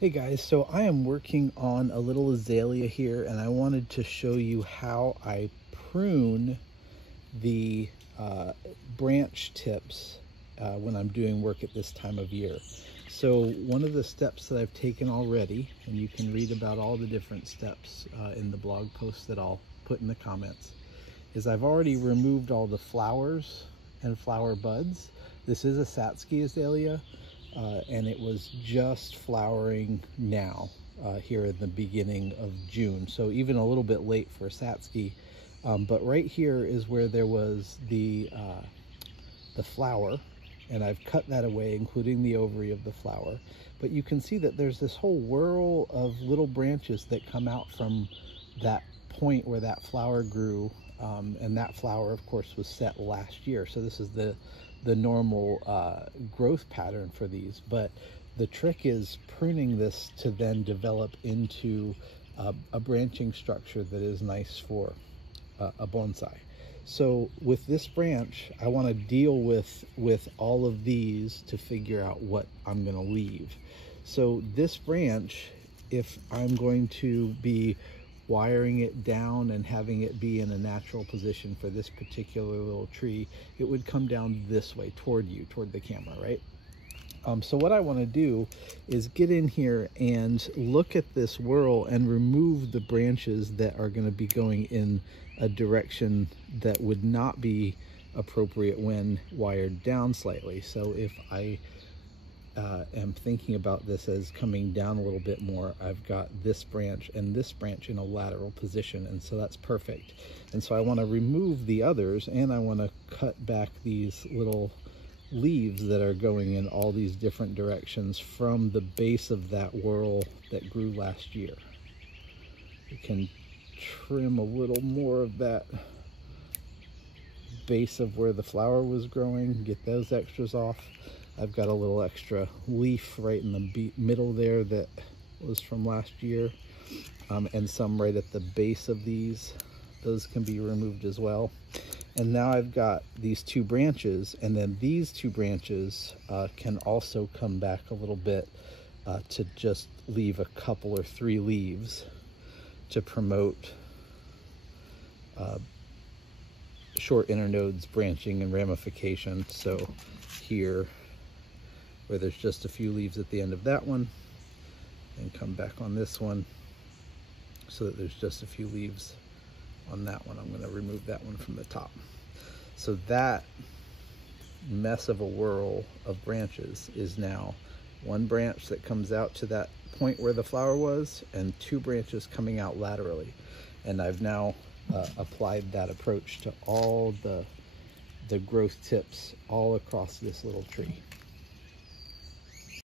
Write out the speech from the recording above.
Hey guys, so I am working on a little azalea here, and I wanted to show you how I prune the branch tips when I'm doing work at this time of year. So one of the steps that I've taken already, and you can read about all the different steps in the blog post that I'll put in the comments, is I've already removed all the flowers and flower buds. This is a Satsuki azalea. And it was just flowering now here in the beginning of June, so even a little bit late for Satsuki. But right here is where there was the flower, and I've cut that away, including the ovary of the flower. But you can see that there's this whole whorl of little branches that come out from that point where that flower grew, and that flower, of course, was set last year. So this is the normal growth pattern for these, but the trick is pruning this to then develop into a branching structure that is nice for a bonsai. So with this branch, I want to deal with all of these to figure out what I'm going to leave. So this branch, if I'm going to be wiring it down and having it be in a natural position for this particular little tree, it would come down this way toward you, toward the camera, right? So what I want to do is get in here and look at this whorl and remove the branches that are going to be going in a direction that would not be appropriate when wired down slightly. So if I am thinking about this as coming down a little bit more, I've got this branch and this branch in a lateral position, and so that's perfect. And so I want to remove the others, and I want to cut back these little leaves that are going in all these different directions from the base of that whorl that grew last year. You can trim a little more of that base of where the flower was growing, get those extras off. I've got a little extra leaf right in the middle there that was from last year, and some right at the base of these. Those can be removed as well. And now I've got these two branches, and then these two branches can also come back a little bit to just leave a couple or three leaves to promote short internodes branching and ramification. So here, where there's just a few leaves at the end of that one, and come back on this one so that there's just a few leaves on that one. I'm going to remove that one from the top. So that mess of a whorl of branches is now one branch that comes out to that point where the flower was, and two branches coming out laterally. And I've now applied that approach to all the growth tips all across this little tree.